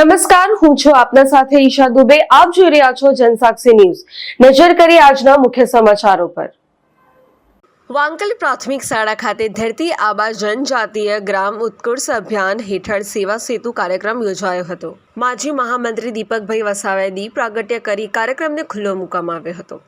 નમસ્કાર, હું છું આપના સાથે ઈશા દુબે। આપ જોઈ રહ્યા છો જનસાક્ષી ન્યૂઝ। નજર કરીએ આજના મુખ્ય સમાચારો પર। વાંકલ પ્રાથમિક શાળા ખાતે ધરતી આબા જનજાતીય ગ્રામ ઉત્કર્ષ અભિયાન હેઠળ સેવા સેતુ કાર્યક્રમ યોજાયો હતો। માજી મહામંત્રી દીપકભાઈ વસાવાએ દીપ પ્રાગટ્ય કરી કાર્યક્રમને ખુલ્લો મૂકવામાં આવ્યો હતો।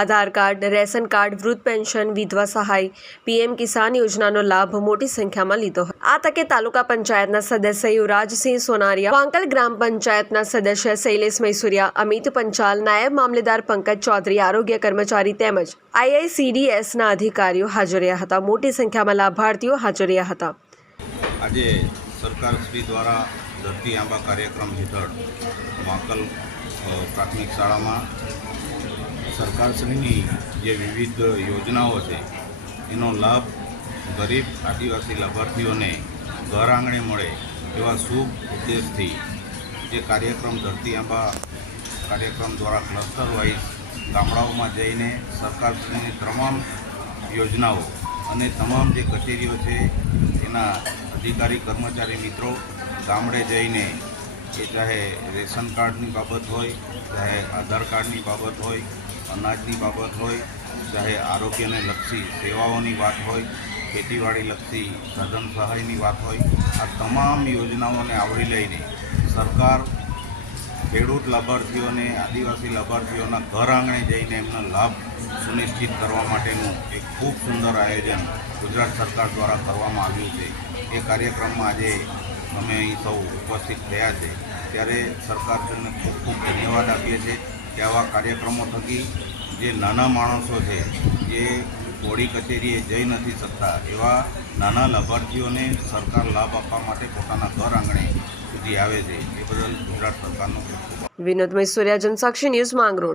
આધાર કાર્ડ, રેશન કાર્ડ, વૃદ્ધ પેન્શન, વિધવા સહાય, પીએમ કિસાન યોજનાનો લાભ મોટી સંખ્યામાં લીધો હતો। આ તકે તાલુકા પંચાયતના સદસ્ય યુવરાજસિંહ સોનારિયા, વાંકલ ગ્રામ પંચાયતના સદસ્ય શૈલેષ મૈસુરિયા, અમિત પંચાલ, નાયબ મામલેદાર પંકજ ચૌધરી, આરોગ્ય કર્મચારી તેમજ IICDSના અધિકારીઓ હાજર રહ્યા હતા। મોટી સંખ્યામાં લાભાર્થીઓ હાજર રહ્યા હતા। આજે સરકાર શ્રી દ્વારા ધરતી આંબા કાર્યક્રમ હેઠળ વાંકલ પ્રાથમિક શાળામાં સરકારશ્રીની જે વિવિધ યોજનાઓ છે એનો લાભ ગરીબ આદિવાસી લાભાર્થીઓને ઘર આંગણે મળે એવા શુભ ઉદ્દેશથી જે કાર્યક્રમ ધરતી આંબા કાર્યક્રમ દ્વારા ક્લસ્ટર વાઇઝ ગામડાઓમાં જઈને સરકારશ્રીની તમામ યોજનાઓ અને તમામ જે કચેરીઓ છે એના અધિકારી કર્મચારી મિત્રો ગામડે જઈને એ ચાહે રેશન કાર્ડની બાબત હોય, ચાહે આધાર કાર્ડની બાબત હોય, અનાજની બાબત હોય, ચાહે આરોગ્યને લક્ષી સેવાઓની વાત હોય, ખેતીવાડી લક્ષી સાધન સહાયની વાત હોય, આ તમામ યોજનાઓને આવરી લઈને સરકાર ખેડૂત લાભાર્થીઓને, આદિવાસી લાભાર્થીઓના ઘર આંગણે જઈને એમનો લાભ સુનિશ્ચિત કરવા માટેનું એક ખૂબ સુંદર આયોજન ગુજરાત સરકાર દ્વારા કરવામાં આવ્યું છે। એ કાર્યક્રમમાં આજે અમે અહીં સૌ ઉપસ્થિત થયા છે ત્યારે સરકારને ખૂબ ખૂબ ધન્યવાદ આપીએ છીએ કે આવા કાર્યક્રમો થકી જે નાના માણસો છે, જે વડી કચેરીએ જઈ નથી શકતા એવા નાના લાભાર્થીઓને સરકાર લાભ આપવા માટે પોતાના ઘર આંગણે સુધી આવે છે। એ બદલ ગુજરાત સરકારનો ખૂબ ખૂબ વિનોદ મૈસુરિયા, જનસાક્ષી ન્યૂઝ, માંગરોળ।